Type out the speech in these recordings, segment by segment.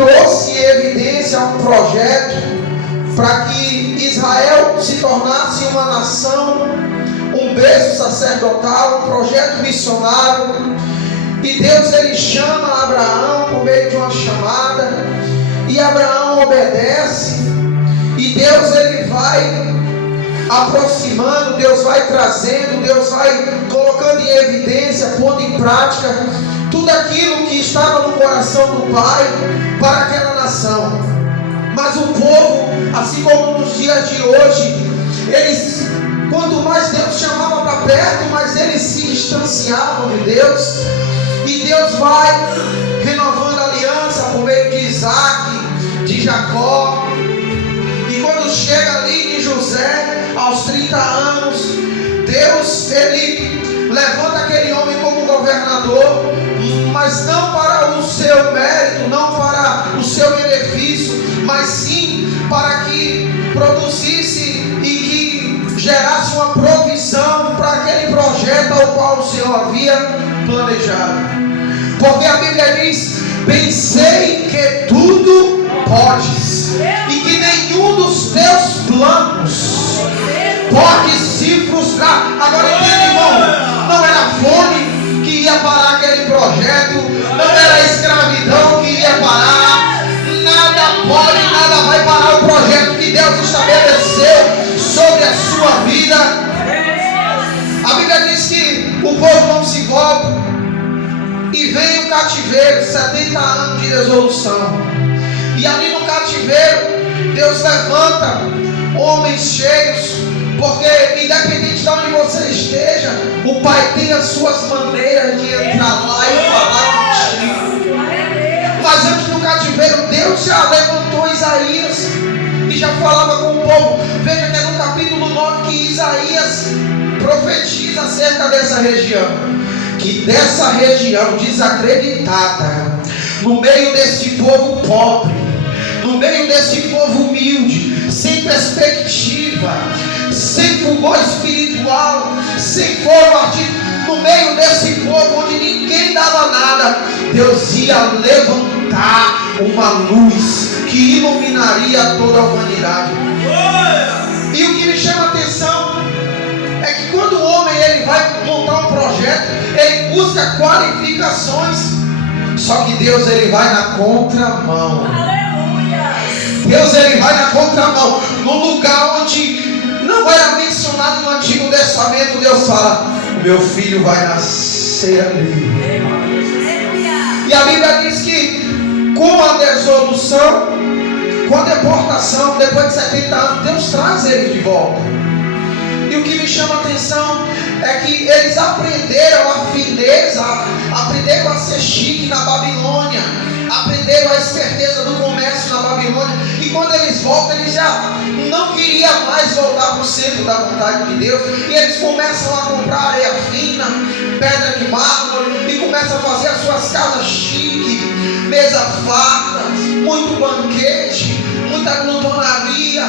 trouxe em evidência um projeto para que Israel se tornasse uma nação, um berço sacerdotal, um projeto missionário. E Deus ele chama Abraão por meio de uma chamada, e Abraão obedece, e Deus ele vai aproximando, Deus vai trazendo, Deus vai colocando em evidência, pondo em prática tudo aquilo que estava no coração do Pai para aquela nação. Mas o povo, assim como nos dias de hoje, eles, quanto mais Deus chamava para perto, mais eles se distanciavam de Deus. E Deus vai renovando a aliança por meio de Isaac, de Jacó. E quando chega ali em José, aos 30 anos, Deus ele levanta aquele homem como governador, mas não para o seu mérito, não para o seu benefício, mas sim para que produzisse e que gerasse uma provisão para aquele projeto ao qual o Senhor havia planejado. Porque a Bíblia diz: bem sei que tudo podes, e que nenhum dos teus planos pode se frustrar. Agora entende, irmão, não era fome que ia parar aquele projeto, não era a escravidão que ia parar, nada pode, nada vai parar o projeto que Deus estabeleceu sobre a sua vida. A Bíblia diz que o povo não se volta, e vem o cativeiro, 70 anos de resolução. E ali no cativeiro, Deus levanta homens cheios, porque independente de onde você esteja, o Pai tem as suas maneiras de entrar lá e falar contigo. Mas antes do cativeiro, Deus já levantou Isaías e já falava com o povo. Veja que é no capítulo 9 que Isaías profetiza acerca dessa região. Que dessa região desacreditada, no meio desse povo pobre, no meio desse povo humilde, sem perspectiva, sem fulgor espiritual, sem forma no meio desse povo onde ninguém dava nada, Deus ia levantar uma luz que iluminaria toda a humanidade. E o que me chama a atenção é que quando o homem ele vai montar um projeto, ele busca qualificações, só que Deus ele vai na contramão. Aleluia. Deus ele vai na contramão, no lugar onde não era mencionado no Antigo Testamento. Deus fala: o meu filho vai nascer ali. Aleluia. E a Bíblia diz que com a dissolução, com a deportação, depois de 70 anos, Deus traz ele de volta. E o que me chama a atenção é que eles aprenderam a fineza, aprenderam a ser chique na Babilônia, aprenderam a esperteza do comércio na Babilônia. E quando eles voltam, eles já não queriam mais voltar para o centro da vontade de Deus. E eles começam a comprar areia fina, pedra de mármore, e começam a fazer as suas casas chiques, mesa farta, muito banquete, muita glutonaria,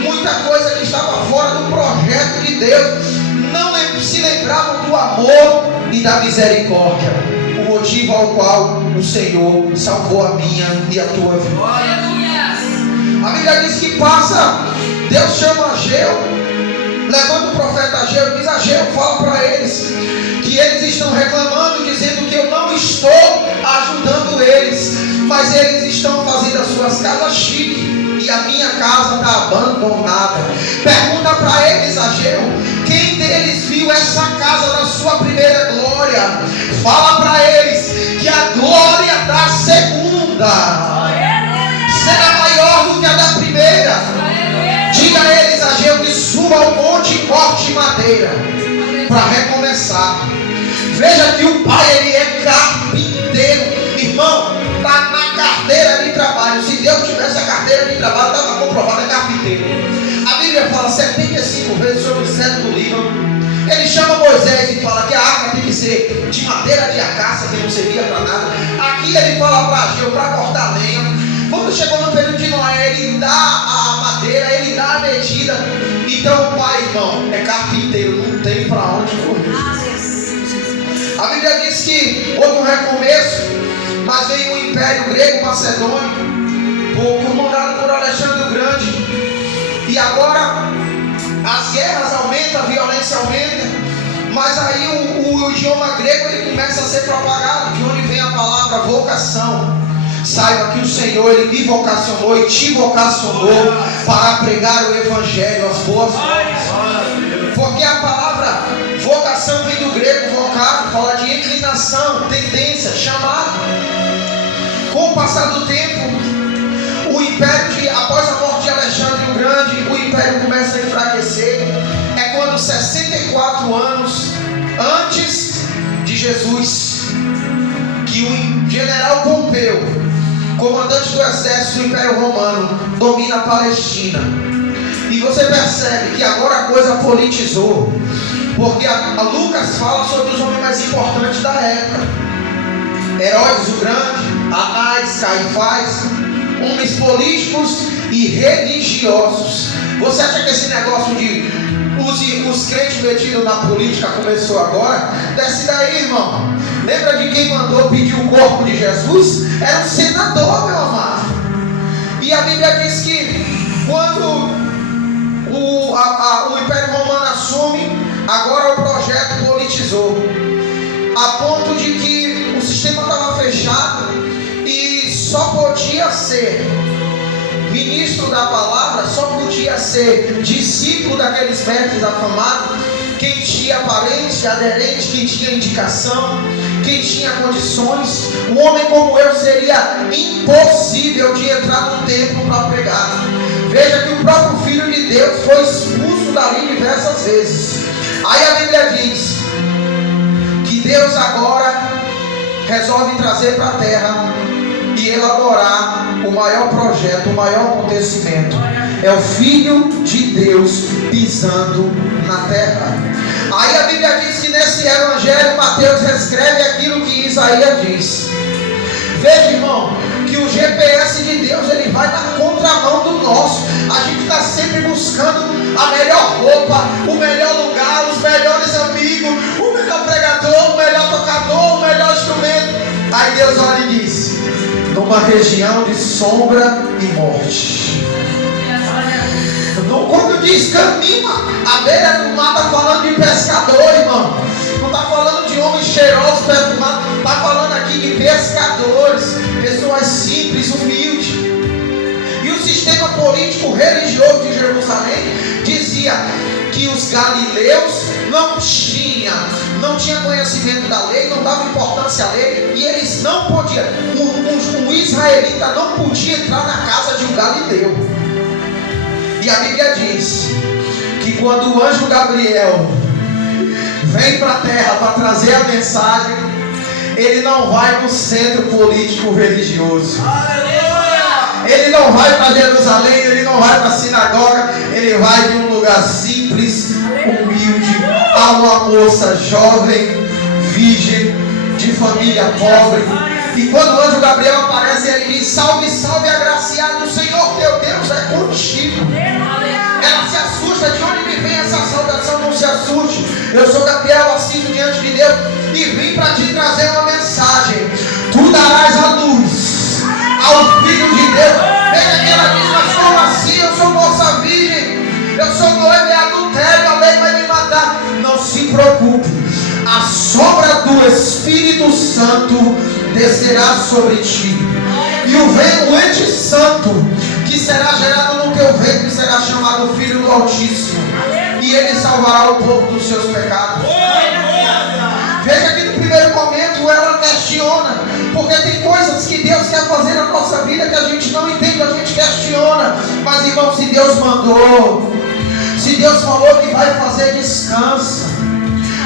muita coisa que estava fora do projeto de Deus. Não se lembravam do amor e da misericórdia, o motivo ao qual o Senhor salvou a minha e a tua vida. A Bíblia diz que passa, Deus chama Ageu, levanta o profeta Ageu e diz: Ageu, fala para eles que eles estão reclamando, dizendo que eu não estou ajudando eles, mas eles estão fazendo as suas casas chiques e a minha casa está abandonada. Pergunta para eles, Ageu, quem deles viu essa casa na sua primeira glória? Fala para eles que a glória da segunda será maior do que a da primeira. Diga a eles, Ageu, que suba ao monte e corte madeira para recomeçar. Veja que o pai ele é carpinteiro. Irmão, está na carteira de trabalho. Se Deus tivesse a carteira de trabalho, estava comprovado, é carpinteiro. A Bíblia fala 75 vezes sobre o cedro do Líbano. Ele chama Moisés e fala que a arca tem que ser de madeira de acácia, que não servia para nada. Aqui ele fala para Ageu para cortar lenha. Quando chegou no período de Noé, ele dá a madeira, ele dá a medida. Então o pai, irmão, é carpinteiro, não tem para onde correr. A Bíblia diz que houve um recomeço. mas veio o Império Grego Macedônio, comandado por Alexandre o Grande, e agora as guerras aumentam, a violência aumenta, mas aí o idioma grego ele começa a ser propagado, de onde vem a palavra vocação. Saiba que o Senhor ele me vocacionou e te vocacionou para pregar o Evangelho, as boas novas. Porque a palavra vocação vem do grego vocábulo, fala de inclinação, tendência, chamado. Com o passar do tempo, o império após a morte de Alexandre o Grande, o império começa a enfraquecer. É quando 64 anos antes de Jesus, que o general Pompeu, comandante do exército do Império Romano, domina a Palestina. E você percebe que agora a coisa politizou, porque a Lucas fala sobre os homens mais importantes da época: Herodes o Grande, Anás, Caifás, homens políticos e religiosos. Você acha que esse negócio de os crentes metidos na política começou agora? Desce daí, irmão. Lembra de quem mandou pedir o corpo de Jesus? Era um senador, meu amado. E a Bíblia diz que quando o Império Romano assume, agora o projeto politizou, a ponto de que o sistema estava fechado e só podia ser ministro da palavra, só podia ser discípulo daqueles mestres afamados quem tinha parente, aderente, quem tinha indicação, quem tinha condições. Um homem como eu seria impossível de entrar no templo para pregar. Veja que o próprio Filho de Deus foi expulso dali diversas vezes. Aí a Bíblia diz que Deus agora resolve trazer para a terra e elaborar o maior projeto, o maior acontecimento. É o Filho de Deus pisando na terra. Aí a Bíblia diz que nesse evangelho Mateus reescreve aquilo que Isaías diz. Veja, irmão, que o GPS de Deus ele vai na contramão do nosso. A gente está sempre buscando a melhor roupa, o melhor lugar, os melhores amigos, o melhor pregador, o melhor tocador, o melhor instrumento. Aí Deus olha e diz: numa região de sombra e morte. Quando diz caminho à beira do mar, está falando de pescador, irmão. Não está falando de homens cheirosos perfumados. Está falando aqui de pescadores, pessoas simples, humildes. E o sistema político religioso de Jerusalém dizia que os galileus não tinham conhecimento da lei, não dava importância à lei, e eles não podiam, um israelita não podia entrar na casa de um galileu. E a Bíblia diz que quando o anjo Gabriel vem para a terra para trazer a mensagem, ele não vai no centro político religioso. Ele não vai para Jerusalém, ele não vai para a sinagoga, ele vai de um lugar simples, humilde, a uma moça jovem, virgem, de família pobre. E quando o anjo Gabriel aparece, ele diz: salve, salve, agraciado, o Senhor teu Deus é contigo. Ela se assusta: de onde me vem essa saudação? Não se assuste, eu sou Gabriel, assisto diante de Deus e vim para te trazer uma mensagem. Tu darás a luz ao Filho de Deus. Veja que ela diz: mas como assim? Eu sou moça virgem, eu sou noiva e adultério, a lei vai me matar. Não se preocupe, a sombra do Espírito Santo descerá sobre ti, e o ente santo que será gerado no teu ventre será chamado Filho do Altíssimo, e ele salvará o povo dos seus pecados. Veja que no primeiro momento ela questiona, porque tem coisas que Deus quer fazer na nossa vida que a gente não entende, a gente questiona. Mas, irmão, se Deus mandou, se Deus falou que vai fazer, descansa.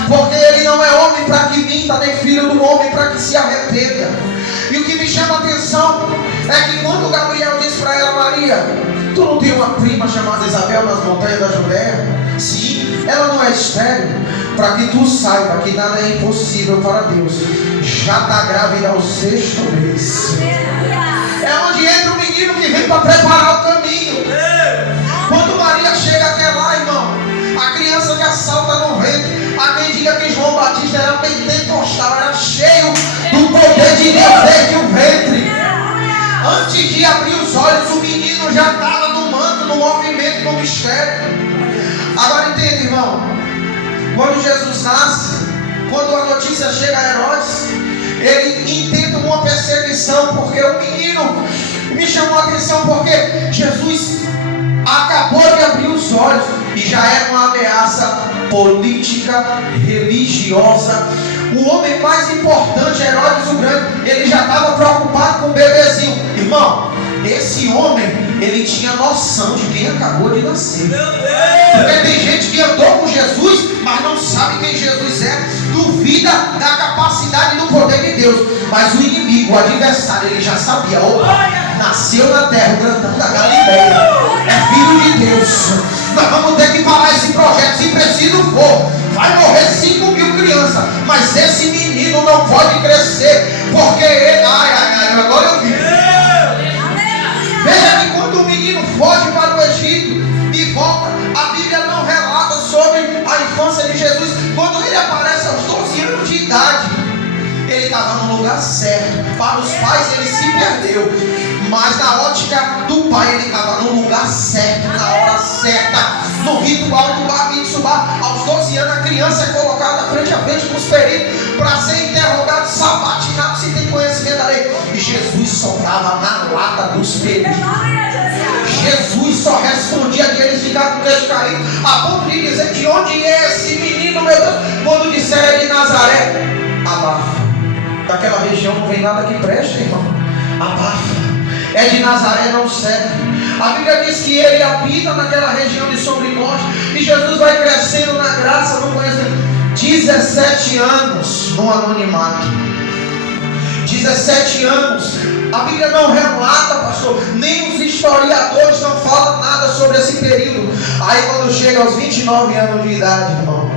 Porque ele não é homem para que minta, nem filho do homem para que se arrependa. E o que me chama a atenção é que quando Gabriel diz para ela: Maria, tu não tem uma prima chamada Isabel nas montanhas da Judéia? Sim, ela não é estéril. Para que tu saiba que nada é impossível para Deus. Já está grávida ao 6º mês. É onde entra o menino que vem para preparar o caminho. Quando Maria chega até lá, irmão, a criança já salta no ventre. Há quem diga que João Batista era pentecostal, era cheio do poder de Deus desde o ventre. menino já estava no manto, no movimento, no mistério. Agora entende, irmão. Quando Jesus nasce, quando a notícia chega a Herodes, ele intenta uma perseguição, porque o menino me chamou a atenção, porque Jesus acabou de abrir os olhos e já era uma ameaça política, religiosa. O homem mais importante, Herodes o Grande, ele já estava preocupado com o bebezinho. Irmão, esse homem, ele tinha noção de quem acabou de nascer. Porque tem gente que andou com Jesus, mas não sabe quem Jesus é, duvida da capacidade e do poder de Deus. Mas o inimigo, o adversário, ele já sabia. Opa, nasceu na terra, o grandão da Galileia, é filho de Deus. Nós vamos ter que parar esse projeto, se preciso for. Vai morrer 5.000 crianças, mas esse menino não pode crescer, porque ele... agora eu vi. Veja que quando o menino foge para o Egito e volta, a Bíblia não relata sobre a infância de Jesus. Quando ele aparece aos 12 anos de idade, ele estava no lugar certo. Para os pais ele se perdeu, mas na ótica do pai ele estava no lugar certo, na hora certa, no ritual do Bar Mitzvah. Aos 12 anos a criança é colocada frente a frente com os peritos para ser interrogado, sabatinado, se tem conhecimento da lei. E Jesus soprava na lata dos peritos. Jesus só respondia que eles ficaram com o queixo caído, a ponto de dizer: de onde é esse menino, meu Deus? Quando disseram é de Nazaré, abafa. Daquela região não vem nada que preste, irmão. Abafa. É de Nazaré, não serve. A Bíblia diz que ele habita naquela região de sombra e morte. E Jesus vai crescendo na graça, não conhece. 17 anos no anonimato. 17 anos. A Bíblia não relata, pastor. Nem os historiadores não falam nada sobre esse período. Aí quando chega aos 29 anos de idade, irmão,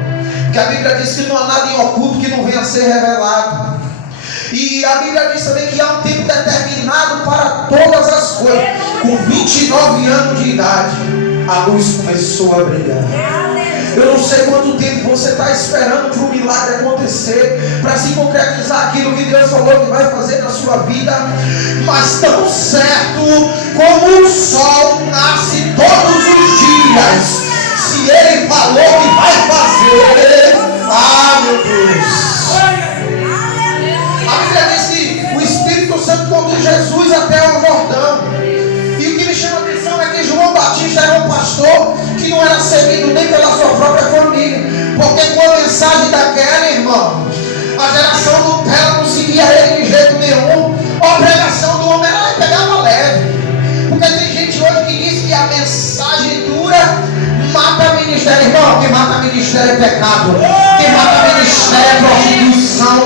que a Bíblia diz que não há nada em oculto que não venha a ser revelado. E a Bíblia diz também que há um tempo determinado para todas as coisas. Com 29 anos de idade, a luz começou a brilhar. Eu não sei quanto tempo você está esperando para o milagre acontecer, para se concretizar aquilo que Deus falou que vai fazer na sua vida. Mas tão certo como o sol nasce todos os dias, se Ele falou que vai fazer, meu Deus. A Bíblia diz que o Espírito Santo conduz Jesus até o Jordão. E o que me chama a atenção é que João Batista era um pastor que não era seguido nem pela sua própria família. Porque com a mensagem daquela, irmão, a geração Nutella não seguia ele de jeito nenhum. A pregação do homem era pegava leve. Porque tem gente hoje que diz que a mensagem dura mata ministério. Irmão, quem mata ministério é pecado. Quem mata ministério é prostituição.